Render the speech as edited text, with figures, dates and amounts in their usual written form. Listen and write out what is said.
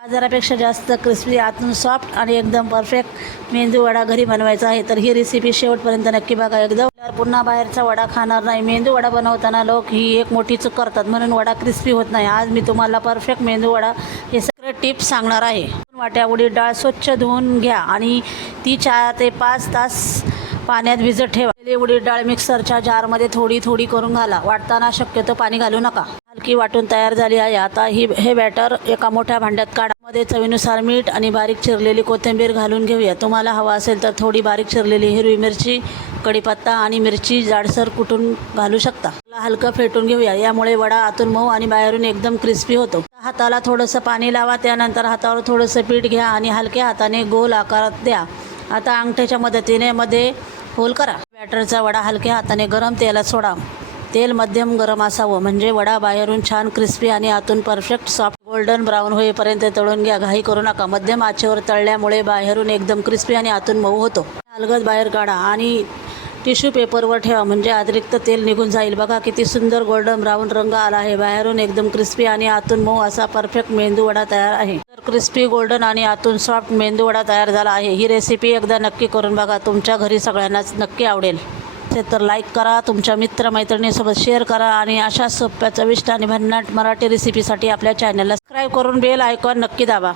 बाजारापेक्षा जास्त क्रिस्पी, आतून सॉफ्ट आणि एकदम परफेक्ट मेंदू वडा घरी बनवायचा आहे तर ही रेसिपी शेवटपर्यंत नक्की बघा. एकदम पुन्हा बाहेरचा वडा खाणार नाही. मेंदू वडा बनवताना लोक ही एक मोठी चूक करतात, म्हणून वडा क्रिस्पी होत नाही. आज मी तुम्हाला परफेक्ट मेंदू वडा हे सगळे टिप्स सांगणार आहे. वाट्या उडीद डाळ स्वच्छ धुवून घ्या आणि ती 4 ते 5 तास पाण्यात भिजत ठेवा. उडीद डाळ मिक्सरच्या जारमध्ये थोडी थोडी करून घाला. वाटताना शक्यतो पाणी घालू नका. हलकी वाटून तयार झाली आहे. आता हे बॅटर एका मोठ्या भांड्यात काढा. मध्ये चवीनुसार मीठ आणि बारीक चिरलेली कोथिंबीर घालून घेऊया. तुम्हाला हवा असेल तर थोडी बारीक चिरलेली हिरवी मिरची, कढीपत्ता आणि मिरची जाडसर कुटून घालू शकता. हलकं फेटून घेऊया. यामुळे वडा आतून मऊ आणि बाहेरून एकदम क्रिस्पी होतो. हाताला थोडंसं पाणी लावा. त्यानंतर हातावर थोडंसं पीठ घ्या आणि हलक्या हाताने गोल आकारात द्या. आता अंगठ्याच्या मदतीने मध्ये होल करा. बॅटरचा वडा हलक्या हाताने गरम तेलात सोडा. तेल मध्यम गरम असावं, म्हणजे वडा बाहेरून छान क्रिस्पी आणि आतून परफेक्ट सॉफ्ट गोल्डन ब्राऊन होईपर्यंत तळून घ्या. घाई करू नका. मध्यम आचेवर तळल्यामुळे बाहेरून एकदम क्रिस्पी आणि आतून मऊ होतो. अलगद बाहेर काढा आणि टिश्यू पेपरवर ठेवा, म्हणजे अतिरिक्त तेल निघून जाईल. बघा किती सुंदर गोल्डन ब्राऊन रंग आला आहे. बाहेरून एकदम क्रिस्पी आणि आतून मऊ असा परफेक्ट मेंदू वडा तयार आहे. तर क्रिस्पी गोल्डन आणि आतून सॉफ्ट मेंदू वडा तयार झाला आहे. ही रेसिपी एकदा नक्की करून बघा. तुमच्या घरी सगळ्यांनाच नक्की आवडेल. तर लाईक करा, तुमच्या मित्रमैत्रिणीसोबत शेअर करा आणि अशा सोप्या चविष्ट आणि भन्नाट मराठी रेसिपीसाठी आपल्या चॅनलला सबस्क्राईब करून बेल आयकॉन नक्की दाबा.